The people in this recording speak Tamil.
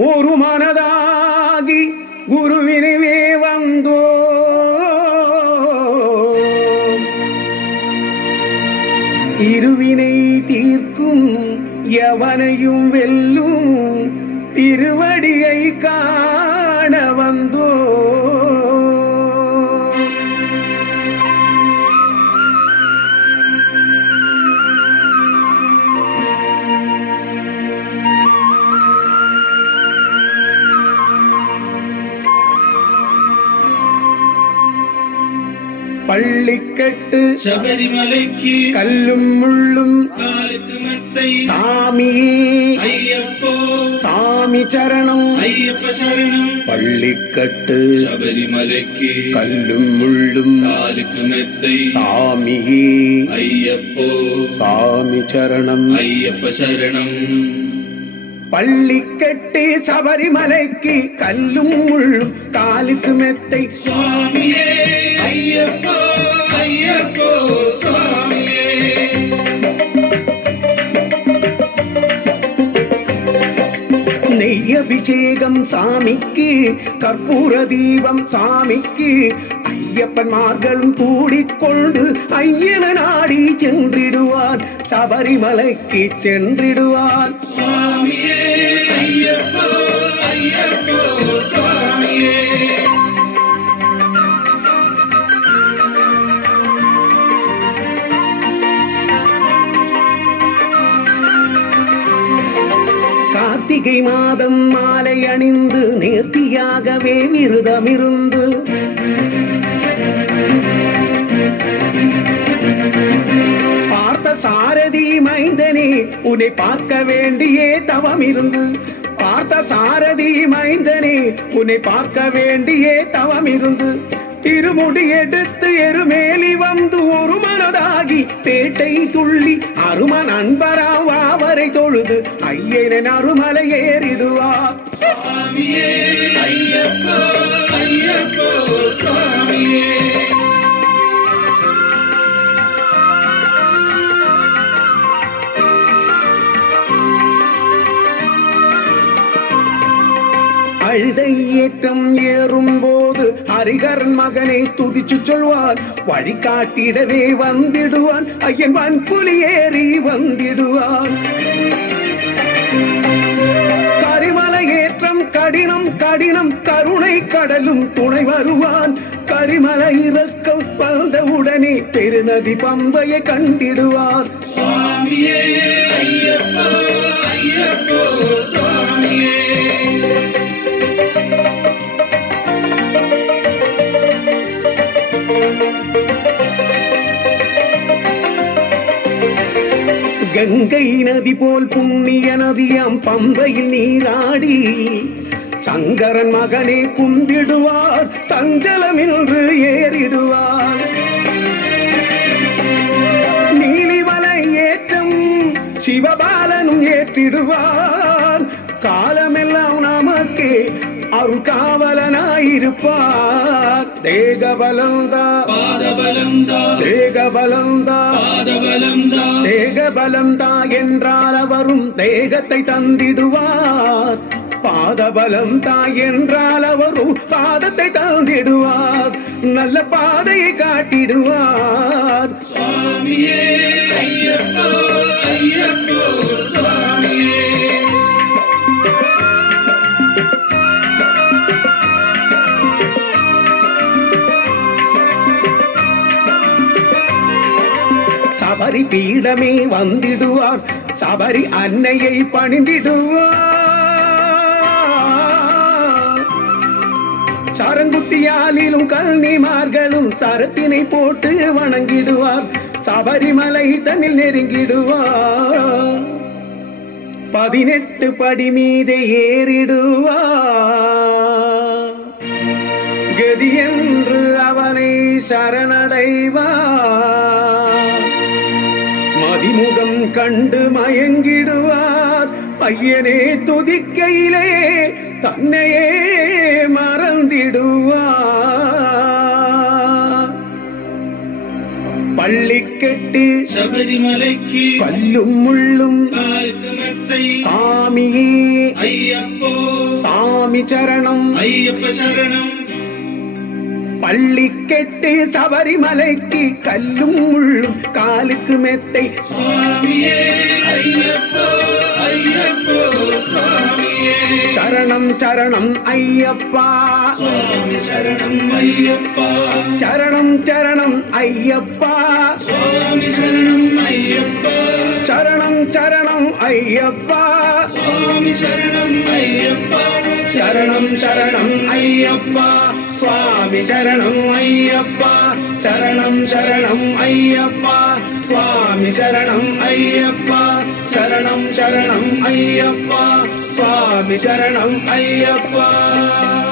ஒரு மனதாகி குருவினவே வந்தோ இருவினை தீர்க்கும் எவனையும் வெல்லும் திருவடியை காண வந்தோ பள்ளிக்கட்டு சபரிமலைக்கு கல்லும் முள்ளும் காலுக்கு மெத்தை சாமி ஐயப்போ சாமி சரணம் ஐயப்ப சரணம். பள்ளிக்கட்டு சபரிமலைக்கு கல்லும் முள்ளும் காலுக்கு மெத்தை சாமி ஐயப்போ சாமி சரணம் ஐயப்ப சரணம். பள்ளிக்கட்டு சபரிமலைக்கு கல்லும் முள்ளும் காலுக்கு மெத்தை சுவாமியே ஐயப்போ ஐயப்போ சுவாமியே. நெய் அபிஷேகம் சாமிக்கு கற்பூர தீபம் சாமிக்கு ஐயப்பன்மார்களும் கூடிக்கொண்டு ஐயன நாடி சென்றிடுவார் சபரிமலைக்கு சென்றிடுவார். சுவாமியே ஐயப்போ ஐயப்போ சுவாமியே. கார்த்திகை மாதம் மாலை அணிந்து நேர்த்தியாகவே விரதமிருந்து பார்த்த சாரதி மைந்தனே உன்னை பார்க்க வேண்டியே தவமிருந்து பார்த்த சாரதி மைந்தனே உன்னை பார்க்க வேண்டியே தவமிருந்து திருமுடி எடுத்து எருமேலி வந்து ஒரு மனதாகி பேட்டை துள்ளி அரும நண்பராவரை தொழுது ஐயனன் அருமலை ஏறிடுவார். சுவாமியே ஐயப்போ ஐயப்போ சுவாமியே. அழுதை ஏற்றம் ஏறும் போது ஹரிகரன் மகனை துதிச்சு சொல்வான். வழிகாட்டிடவே வந்திடுவான் ஐயன் வன்புலி ஏறி வந்திடுவான். கரிமலை ஏற்றம் கடினம் கடினம் கருணை கடலும் துணை வருவான். கரிமலை இறக்கம் வந்தவுடனே பெருநதி பம்பையை கண்டிடுவார். சுவாமியே ஐயப்போ ஐயப்போ சுவாமியே. கங்கை நதி போல் புண்ணிய நதியாம் பம்பையில் நீராடி சங்கரன் மகனே கும்பிடுவார் சஞ்சலமின்று ஏறிடுவார். நீலிமலை ஏற்றம் சிவபாலனும் ஏற்றிடுவார். காலமெல்லாம் நமக்கே அருள் காவலனாயிருப்பார். தேகபலந்தா பாதபலந்தா தேகபலந்தா பாதபலந்தா தேகபலந்தா என்றால் அவரும் தேகத்தை தந்திடுவார். பாதபலம் தாய் என்றால் அவரும் பாதத்தை தந்திடுவார். நல்ல பாதையை காட்டிடுவார். சுவாமியே ஐயப்போ ஐயப்போ சுவாமியே. சபரி பீடமே வந்திடுவார். சபரி அன்னையை பணிந்திடுவார். சரங்குத்தியாலிலும் கல்னிமார்களும் சரத்தினை போட்டு வணங்கிடுவார். சபரிமலை தன்னில் நெருங்கிடுவார். 18 படி மீது ஏறிடுவார். கதி என்று அவனை சரணடைவார். மதிமுகம் கண்டு மயங்கிடுவார். ஐயனே துதிக்கையிலே தன்னையே மறந்திடுவார். பள்ளிக்கு പള്ളിക്കെട്ട് ശബരിമലയ്ക്ക് കല്ലും മുള്ളും കാൽക്ക് മെത്തൈ சாமியே അയ്യപ്പോ சாமி சரணம் അയ്യപ്പ ശരണം പള്ളിക്കെട്ട് ശബരിമലയ്ക്ക് കല്ലും മുള്ളും കാലുക്ക് മെത്തൈ സ്വാമിയേ അയ്യപ്പോ അയ്യപ്പോ സ്വാമിയേ சரணம் சரணம் ஐயப்பா സ്വാമി ശരണം അയ്യപ്പ சரணம் சரணம் ஐயப்பா സ്വാമി ശരണം അയ്യപ്പ சரணம் சரணம் ஐயப்பா സ്വാമി ശരണം അയ്യപ്പ சரணம் சரணம் ஐயப்பா சுவாமி சரணம் ஐயப்பா சரணம் சரணம் ஐயப்பா சுவாமி சரணம் ஐயப்பா சரணம் சரணம் ஐயப்பா சுவாமி சரணம் ஐயப்பா